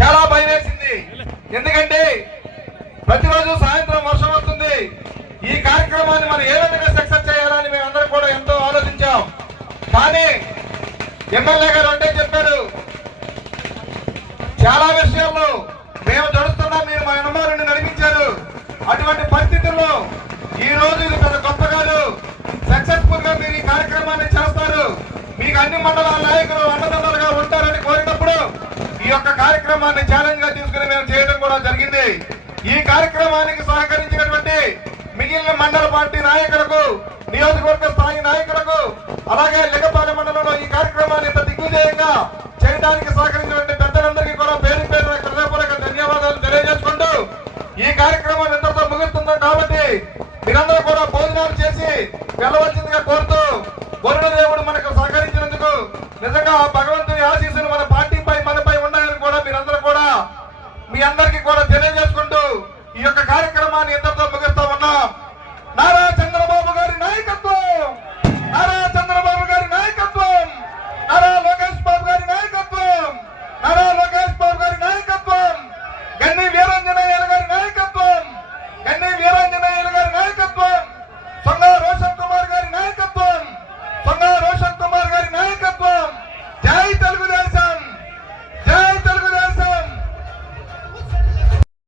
చాలా భయం వేసింది. ఎందుకంటే ప్రతిరోజు సాయంత్రం వర్షం వస్తుంది. ఈ కార్యక్రమాన్ని మనం ఏ విధంగా సక్సెస్ చేయాలని మేము అందరం కూడా ఎంతో ఆలోచించాం. కానీ ఎమ్మెల్యే గారు అంటే చెప్పారు, చాలా విషయాల్లో మేము జడుస్తున్నా మీరు మా అనుమారుని నడిపించారు. అటువంటి పరిస్థితుల్లో ఈ రోజు ఇది పెద్ద గొప్ప కాదు, సక్సెస్ఫుల్ గా మీరు ఈ కార్యక్రమాన్ని చేస్తారు, మీకు అన్ని మండలాల నాయకులు అన్నదండలుగా ఉంటారని కోరినప్పుడు ఈ యొక్క కార్యక్రమాన్ని ఛాలెంజ్ గా తీసుకుని మేము చేయడం కూడా జరిగింది. ఈ కార్యక్రమానికి సహకరించినటువంటి మిగిలిన మండల పార్టీ నాయకులకు, నియోజకవర్గ స్థాయి నాయకులకు, అలాగే లింగపాలెం మండలంలో ఈ కార్యక్రమాన్ని ఇంత దిగ్విజయంగా చేయడానికి సహకరించినటువంటి పెద్దలందరికీ కూడా పేరు పేరున హృదయపూర్వక ధన్యవాదాలు తెలియజేసుకుంటూ ఈ కార్యక్రమం ఇంతతో ముగుస్తుంది. కాబట్టి మీరందరూ కూడా భోజనాలు చేసి వెళ్ళవలసిందిగా కోరుతూ, వరుణ దేవుడు మనకు సహకరించినందుకు నిజంగా భగవంతుని ఆశీస్సులు